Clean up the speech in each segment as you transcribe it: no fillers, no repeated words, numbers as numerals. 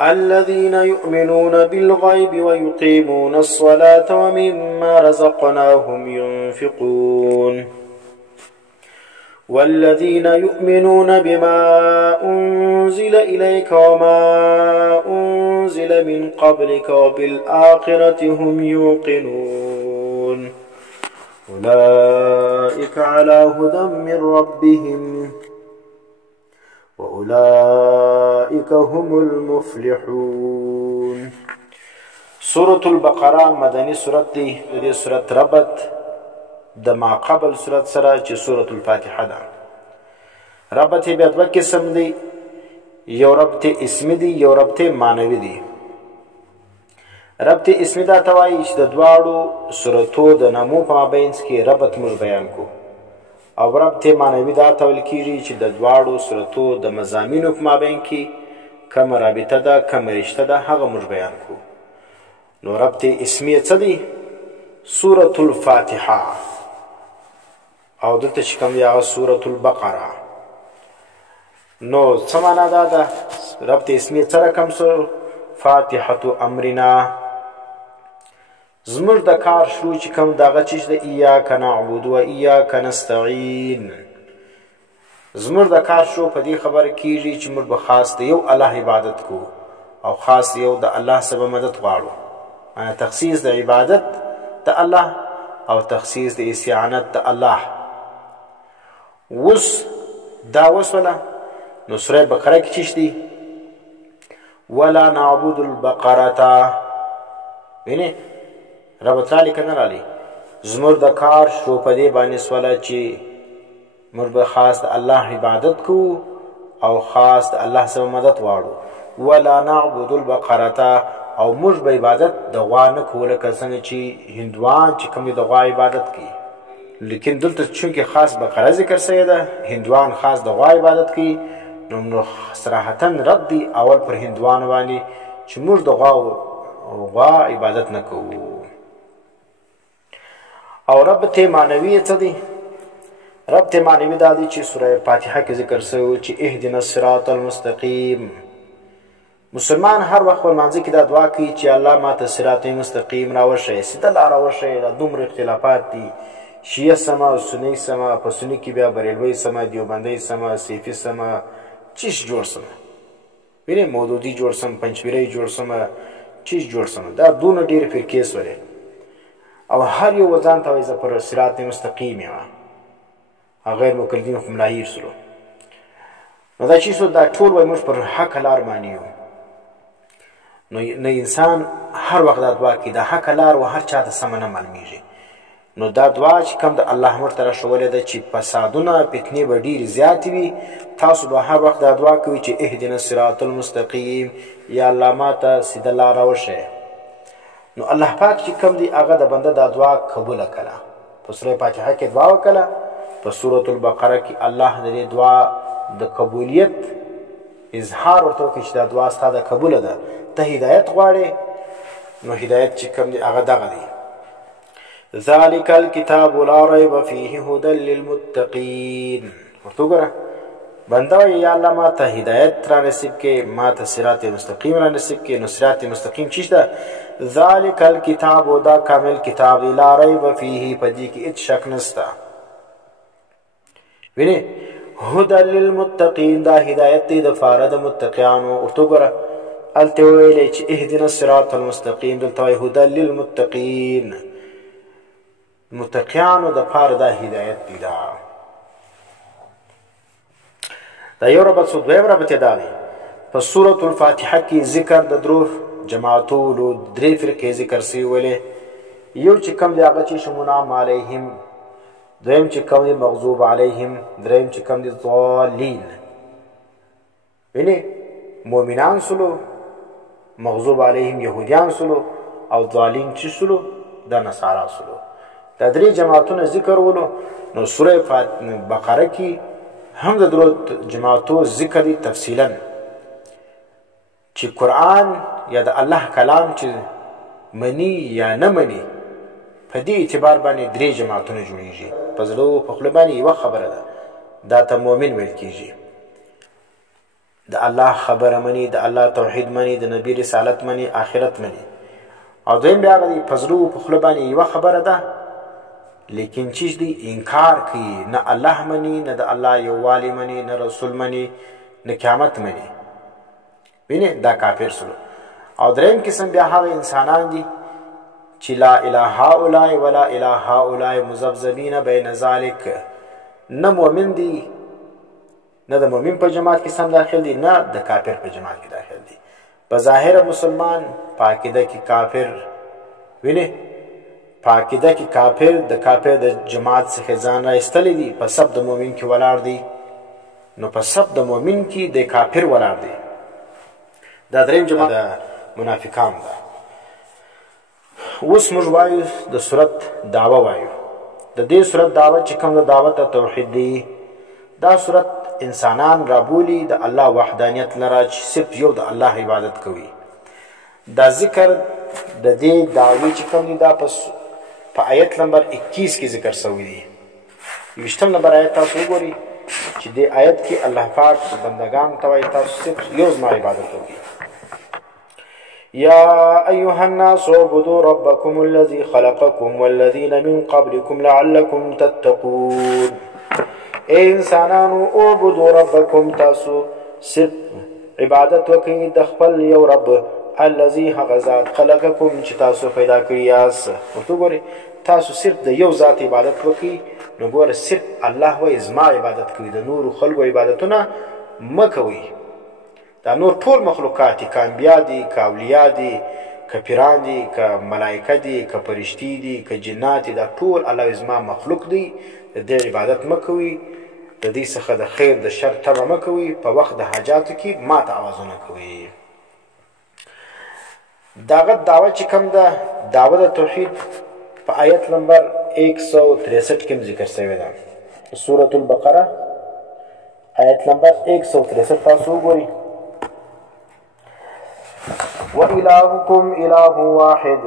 الذين يؤمنون بالغيب ويقيمون الصلاة ومما رزقناهم ينفقون والذين يؤمنون بما أنزل إليك وما أنزل من قبلك وبالآخرة هم يوقنون أولئك على هدى من ربهم وأولئك هم المفلحون. سورة البقرة مدني سورة دي سورة ربط د ما قبل سورة سره چې سورة الفاتحه ده. ربط بیا دوه قسم دی، یو ربط اسمی دی، یو ربط معنوي دی. ربط اسمی دا توایي چې د دواړو سورتو د نامو په مابینځ کې ربط موږ بیان کو، او ربط معنوي دا تول کیږي چې د دواړو سورتو د مضامینو په مابین کې کومه رابطه ده، کومه رشته ده، هغه موږ بیان کو. نو ربط اسمی څه دی؟ سورة الفاتحه، او دلته چې کوم دی هغه سورة البقره. نو څه معنا دا ده؟ ربط اسمی څه رقم سو؟ فاتحة امرنا، زموږ د کار شروع چې کوم دغه چیز د ایاک نعبد و ایاک نستعین، زموږ د کار شروع په دې خبره کیږي چې موږ به خاص د یو الله عبادت کو او خاص یو د الله سره مدد غواړو. معنی تخصیص د عبادت د الله او تخصیص د استعانت د الله. وس دا وسوله نو سوره بقره کې چیش دی؟ ولا نعبد البقره. ویني ربط رالی کنه رالی زموږ د کار شروع په دې باندې سوله چې موږ به خاص د الله عبادت کو او خاص د الله سره مدد غواړو. ولا نعبد البقره، او موږ به عبادت د غوا نه کوو لکه څنګه چې هندوان چې کوم د غوا عبادت کوي. لیکن دلته چونکې خاص بقره ذکر شوی ده، هندوان خاص د غوا عبادت کوي، نو صراحتا رد دی اول پر هندوان باندې چې موږ د غوا عبادت نه کوو. او ربط معنوي څه دی؟ ربط معنوي دا دی چې سوره فاتحه کې ذکر شوی چې اهدنا الصراط المستقیم. مسلمان هر وخت په منځ کې دا دعا کوي چې الله ماته صراط مستقیم راوښیه، سیده لار راوښیه. دا دومره اختلافات دي، شیعه سمه، سنی سمه، په سنی کې بیا بریلوی سمه، دیوبندی سمه، صوفي سمه، چیش جوړ سمه، وینې مودودي جوړ سم، پنجپیری جوړ سمه، چیش جوړ سمه. دا دونه ډېرې فرقې سولې او هر یو ځان ته وایي زه پر صراط مستقیم یم، غیر مقلدین خو ملاهیر سلو. نو دا چیز دا ټول وایي موږ پر حق لار باندې یو. نو انسان هر وخت دا دعا کوي د حق لار و هر چا ته سمه نه معلومیږي. نو دا دعا چې کوم د الله موږ ته راښولې ده چې فسادونه فتنې به ډېرې زیاتې وي، تاسو به هر وخت دا دعا کوئ چې اهدنا الصراط المستقیم، یا الله ماته سیده لار راوښیه. نو الله پاک چې کوم دی هغه د بنده دا دعا قبوله کړه. په سوره فاتحه کې دعا وکړه، په سورة البقره کې الله د دې دعا د قبولیت اظهار ورته وکړي چې دا دعا ستا د قبوله ده، ته هدایت غواړې. نو هدایت چې کوم دی هغه دغه دی: ذلك الكتاب لا ريب فيه هدى للمتقين. ورته وګوره بنده وایي یا الله ما ته هدایت را نصیب کې، ما ته صراط مستقیم را نصیب کې. نو صراط مستقیم چیش ده؟ ذلك الكتاب، دا کامل کتاب دی، لا ریب فیه، په دې کې هیڅ شک نسته. وینې هدى للمتقین، دا هدایت دی د پاره د متقیانو. ورته وګوره هلته ویلی چې اهدنا الصراط المستقیم، دلته وایي هدى للمتقین، متقیانو د پاره دا هدایت دی. دا یو ربط سو. دویم ربط یې دا دی په سورة الفاتحه کې ذکر د درو جماعتونو درې فرقې ذکر سوي ولې. یو چې کوم دی هغه چې شمونام علیهم، دویم چې کوم دی مغضوب علیهم، دریم چې کوم دی ضالین. وینې مؤمنان سلو، مغضوب علیهم یهودیان سلو، او ضالین چې سلو دا نصارا سلو. دا درې جماعتونه ذکر ولو. نو سوره بقره کې هم د درو جماعتو ذکر دی تفصیلا چې قرآن یا د الله کلام چې منی یا نه منی، په دې اعتبار باندې درې جماعتونه جوړیږي. په زړه او په خوله باندې یوه خبره ده، دا ته مؤمن ویل کیږي. د الله خبره مني، د الله توحید مني، د نبی رسالت مني، آخرت مني. او دویم بیا هغه دی په زړه په خوله باندې یوه خبره ده لیکن چې دی انکار کوي، نه الله مني، نه د الله یووالی مني، نه رسول مني، نه قیامت مني. وینې دا کافر سلو. او دریم قسم بیا هغه انسانان دي چې لا اله هؤلاء ولا اله هؤلاء مذبذبین بین ذلک، نه مؤمن دي، نه د مؤمن په جماعت کې سم داخل دي، نه د کافر په جماعت کې داخل دي. په ظاهر مسلمان، په عقیده کې کافر. وینې په عقیده کې کافر، د کافر د جماعت څخه ځان را ایستلی دي، په صف د مؤمن کې ولاړ دي. نو په صف د مؤمن کې د کافر ولاړ دي. دا دریم جماعت د منافقان ده. اوس موږ وایو د صورت دعوه وایو. د دې صورت دعوه چې کوم د دعوت د توحید دی، دا صورت انسانان رابولي د الله وحدانیت لره چې صرف یو د الله عبادت کوي. دا ذکر د دې دعوی چې کوم دی دا په آیت نمبر 21 کې ذکر شوی دی. 20 نمبر آیت تاسو وګورئ چې دې آیت کې الله پاک بندگان ته وایي تاسو صرف یو زما عبادت وکړئ. يا أيها الناس اعبدوا ربكم الذي خلقكم والذين من قبلكم لعلكم تتقون. اے انسانانو اعبدوا ربكم، تاسو صرف عبادت وکئ د خپل یو رب، الذي هغه ذات خلقکم چې تاسو پیدا کړی یاست. ورته ګورئ تاسو صرف د یو ذات عبادت وکئ. نو ګوره صرف الله وایي زما عبادت کوي، د نورو خلکو عبادتونه مه کوئ. دا نور ټول مخلوقات دي، که انبیا دي، که اولیا دي، که پیران دي، که ملائکه دي، که فرشتي دي، که جنات دي، دا ټول الله زما مخلوق دي. د دې عبادت مه کوئ، د دې څخه د خیر د شر تبع مه کوئ، په وخت د حاجاتو کې ماته آوازونه کوئ. داغه دعوه چې کوم ده، دعوه د توحید په آیت نمبر 163 کې ذکر شوی ده. سورة البقره آیت نمبر 163 تاسو وګورئ. وإلهكم إله واحد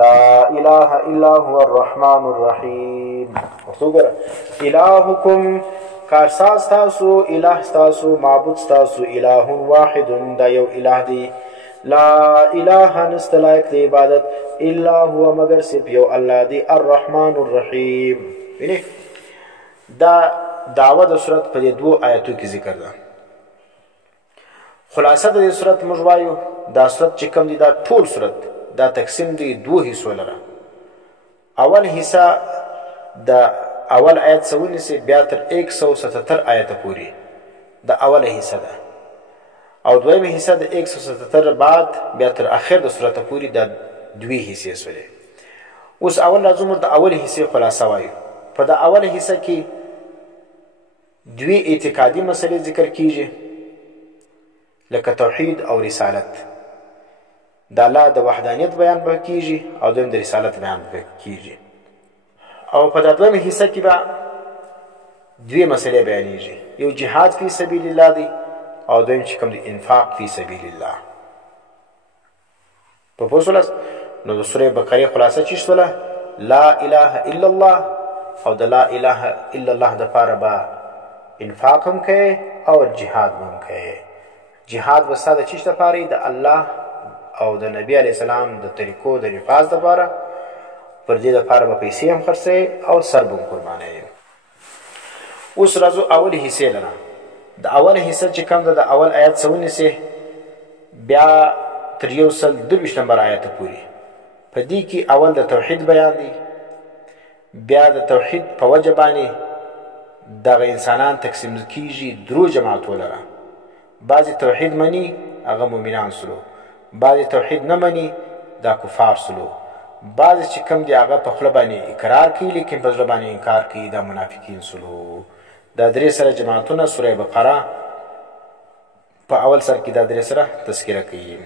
لا إله إلا هو الرحمن الرحيم. وګوره إلهكم کارساز تاسو، اله تاسو، معبود تاسو، اله واحد دا یو اله دی. لا اله نست لایق دی عبادت الا هو مگر صرف یو الله دی، الرحمن الرحیم. یعنی دا دعوه د صورت په دې دوه آیاتو کې ذکر ده. خلاصه د دې صورت موږ وایو دا صورت چې کوم دی دا ټول صورت دا تقسیم دی دوه حصو لره. اول حصہ د اول آیت سوونی سے بیا تر 177 آیت پوری دا اول حصہ ده، او دویم حصہ د 177 بعد بیا تر اخر د صورت پوری دا دوی حصے سولې. اوس اول لازم د اول حصے خلاصه وایو. په دا اول حصہ کې دوی اعتقادي مسلې ذکر کیږي لکه توحید او رسالت. د الله د وحدانیت بیان به کیږي او د رسالت بیان به کیږي. او په دویمه حصہ کې به دوی مسلې بیانېږي، یو جهاد فی سبیل الله دی او دویم چې کوم دی انفاق فی سبیل الله. په پوسولس نو د سورې بقره خلاصه چی شوله؟ لا اله الا الله، او د لا اله الا الله د پاره به انفاق هم کوي او جهاد هم کوي. جهاد وساده چی د پاره د الله او د نبی علی السلام د طریقو د نفاذ د پاره، پر دې د پاره به پیسې هم خرڅي او سر به قرباني. اوس راځو اول حصے لره. د اول حصہ چې کوم د اول آیت سوونی سه بیا تر 122 نمبر آیت پوری. په دې کې اول د توحید بیان دی، بیا د توحید په وجه باندې دغه انسانان تقسیم کیږي درو جماعتو لره. بعضی توحید مني هغه مؤمنان سلو، بعضی توحید نه مني دا کفار سلو، بعضی چې کوم دی هغه په خپل باندې اقرار کوي لیکن په ځل باندې انکار کوي، دا منافقین سلو. دا درې سره جماعتونه سوره بقره په اول سر کې دا درې سره تذکرہ کوي.